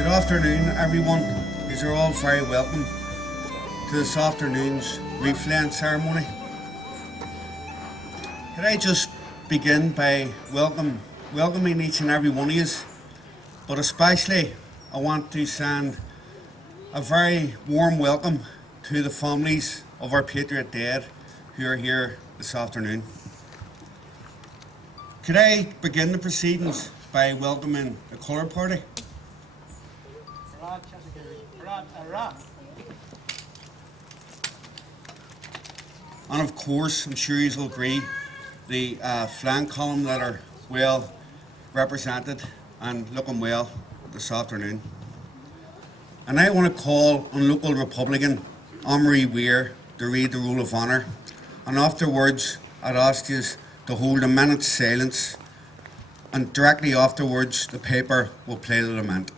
Good afternoon, everyone. These are all very welcome to this afternoon's wreath laying ceremony. Could I just begin by welcoming each and every one of you, but especially I want to send a very warm welcome to the families of our patriot dead who are here this afternoon. Could I begin the proceedings by welcoming the colour party? And of course, I'm sure you'll agree, the flying column that are well represented and looking well this afternoon. And I want to call on local Republican Anne-Marie Weir to read the Rule of Honour, and afterwards I'd ask you to hold a minute's silence, and directly afterwards the paper will play the lament.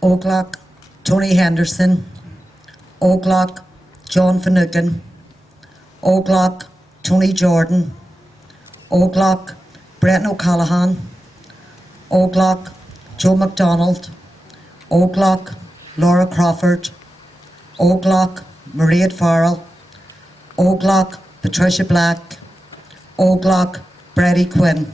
Oaklock, Tony Henderson. Oaklock, John Finucane. Oaklock, Tony Jordan. Oaklock, Brenton O'Callaghan. Oaklock, Joe MacDonald. Oaklock, Laura Crawford. Oaklock, Mairead Farrell. Oaklock, Patricia Black. Oaklock, Brady Quinn.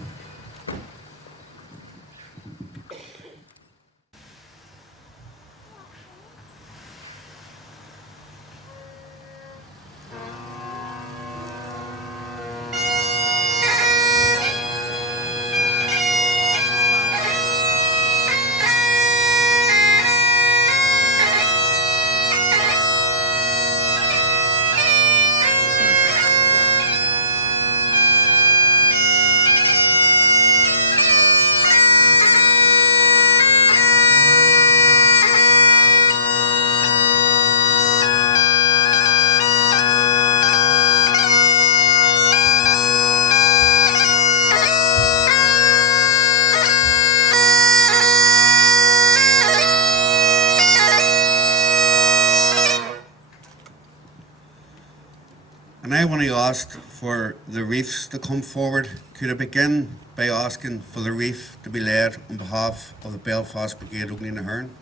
And I want to ask for the wreaths to come forward. Could I begin by asking for the wreath to be laid on behalf of the Belfast Brigade Opening the Hearn?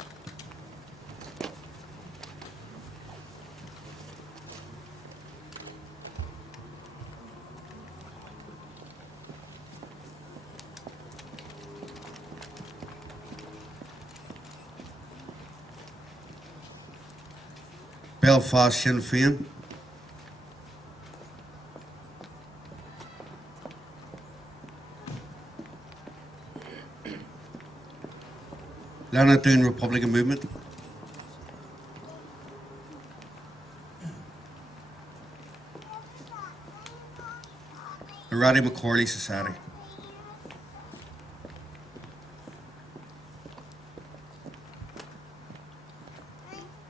Belfast Sinn Féin. Lenadoon Republican Movement. The Roddy McCorley Society.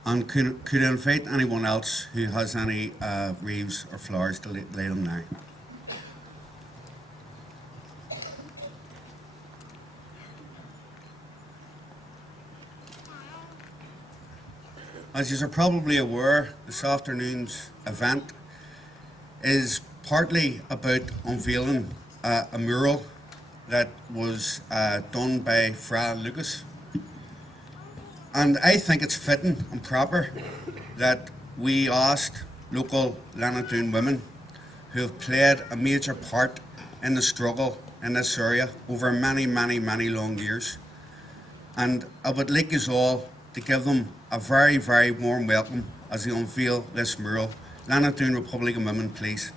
And could I invite anyone else who has any wreaths or flowers to lay them now? As you are probably aware, this afternoon's event is partly about unveiling a mural that was done by Fra Lucas. And I think it's fitting and proper that we asked local Lenadoon women who have played a major part in the struggle in this area over many, many, many long years. And I would like us all to give them a very, very warm welcome as they unveil this mural. Lenadoon Republican Women, please.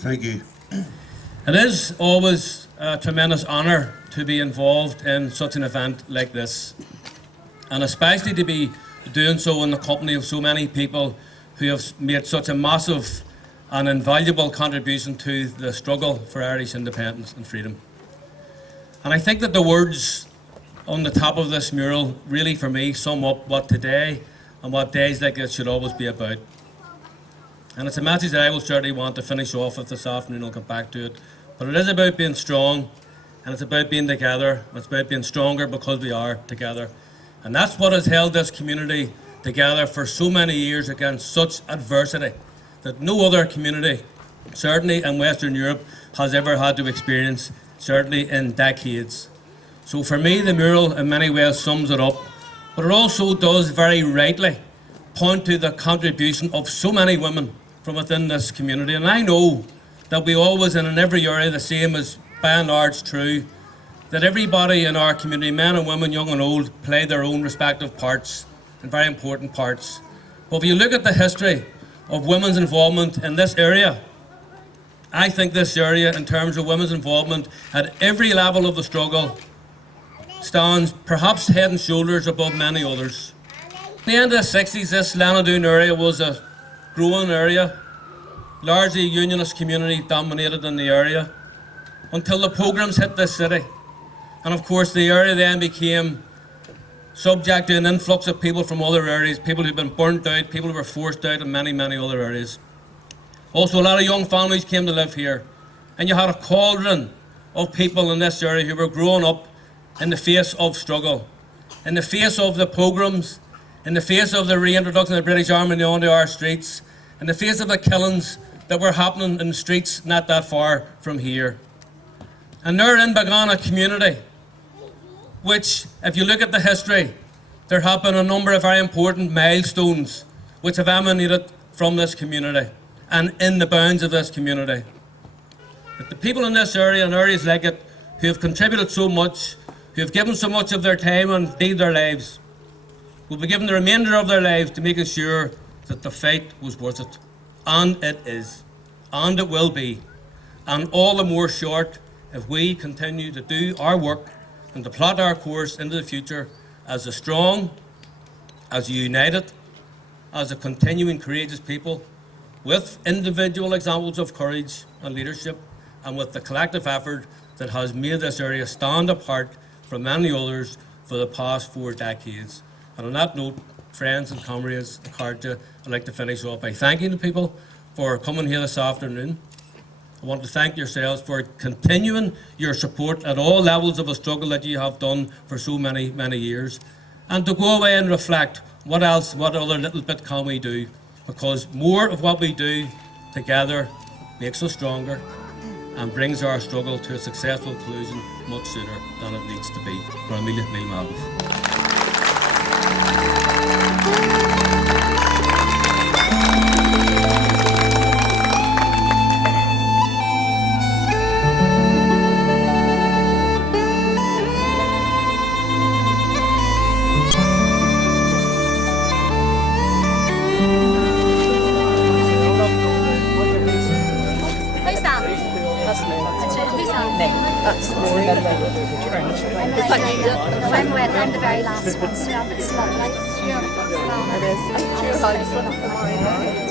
Thank you. It is always a tremendous honour to be involved in such an event like this, and especially to be doing so in the company of so many people who have made such a massive and invaluable contribution to the struggle for Irish independence and freedom. And I think that the words on the top of this mural really, for me, sum up what today and what days like this should always be about. And it's a message that I will certainly want to finish off with this afternoon. I'll come back to it. But it is about being strong, and it's about being together. It's about being stronger because we are together. And that's what has held this community together for so many years against such adversity that no other community, certainly in Western Europe, has ever had to experience, certainly in decades. So for me, the mural in many ways sums it up, but it also does very rightly point to the contribution of so many women from within this community. And I know that we always, and in every area, the same is by and large true, that everybody in our community, men and women, young and old, play their own respective parts, and very important parts. But if you look at the history of women's involvement in this area, I think this area, in terms of women's involvement at every level of the struggle, stands perhaps head and shoulders above many others. In the end of the 60s, this Lenadoon area was a growing area, largely a unionist community dominated in the area, until the pogroms hit this city. And of course the area then became subject to an influx of people from other areas, people who'd been burnt out, people who were forced out, and many, many other areas. Also, a lot of young families came to live here, and you had a cauldron of people in this area who were growing up in the face of struggle, in the face of the pogroms, in the face of the reintroduction of the British Army onto our streets, in the face of the killings that were happening in the streets not that far from here. And therein began a community which, if you look at the history, there have been a number of very important milestones which have emanated from this community and in the bounds of this community. But the people in this area and areas like it who have contributed so much, who have given so much of their time and indeed their lives, will be given the remainder of their lives to making sure that the fight was worth it. And it is. And it will be. And all the more short if we continue to do our work and to plot our course into the future as a strong, as a united, as a continuing courageous people, with individual examples of courage and leadership, and with the collective effort that has made this area stand apart from many others for the past 4 decades. And on that note, friends and comrades, I'd like to finish off by thanking the people for coming here this afternoon. I want to thank yourselves for continuing your support at all levels of the struggle that you have done for so many, many years. And to go away and reflect, what else, what other little bit can we do? Because more of what we do together makes us stronger and brings our struggle to a successful conclusion much sooner than it needs to be. For a million mil I'm the very last one, so it's lovely. It is.